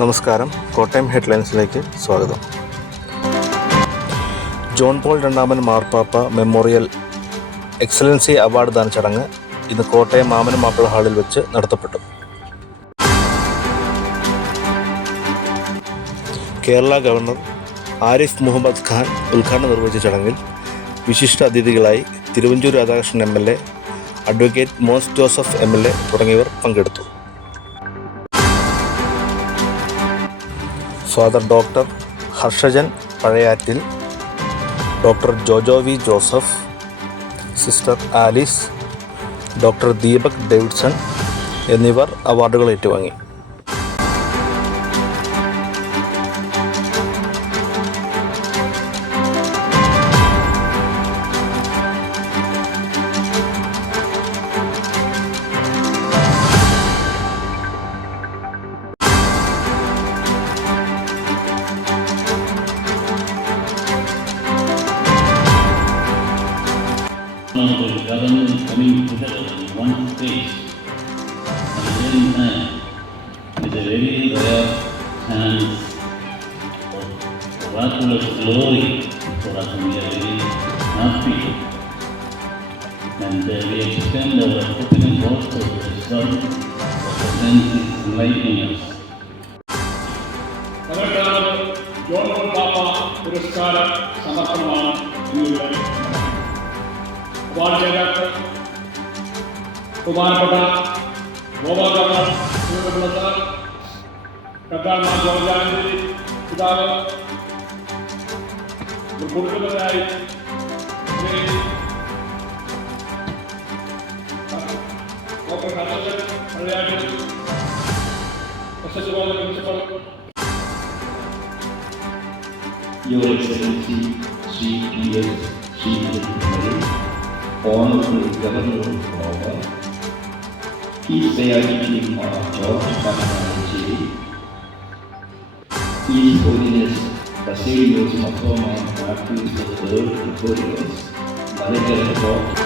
നമസ്കാരം. കോട്ടയം ഹെഡ്ലൈൻസിലേക്ക് സ്വാഗതം. John Paul രണ്ടാമൻ മാർപ്പാപ്പ മെമ്മോറിയൽ എക്സലൻസി അവാർഡ് ദാന ചടങ്ങ് ഇന്ന് കോട്ടയം മാമനം മാപ്പിള ഹാളിൽ വെച്ച് നടത്തപ്പെട്ടു. കേരള ഗവർണർ ആരിഫ് മുഹമ്മദ് ഖാൻ ഉദ്ഘാടനം നിർവഹിച്ച ചടങ്ങിൽ വിശിഷ്ട അതിഥികളായി Thiruvanchoor Radhakrishnan MLA, advocate Mons Joseph MLA തുടങ്ങിയവർ പങ്കെടുത്തു. Father doctor Harshajan Pazhayattil, doctor Jojo V Joseph, sister Alice, doctor Deepak Davidson എന്നിവർ അവാർഡുകൾ ഏറ്റുവാങ്ങി. The government coming together in one space at the same time is a very rare chance of miraculous glory for us, and we are very happy. And we extend our opinion also to the Son of the senses enlightening us. John Paul പാപ്പ പുരസ്കാര സമർപ്പണമാണ് ഇന്നിവിടെ. Award ജേതാക്കൾ ബഹുമാനപ്പെട്ട ഗോപാഗവർണർ ശ്രീപിള്ള sir, കർത്താർമാർ ജോർജാനന്ദി പിതാവ്, കൊടുക്കുന്നതിനായി Shri doctor Harshajan Pazhayattil, SH college principal, Your Excellency Sri P.S. Honorable Governor of Goa, His Majesty George Bhattacharya, His Holiness Basilios Mathoma Marquis III Gregorios, Manager of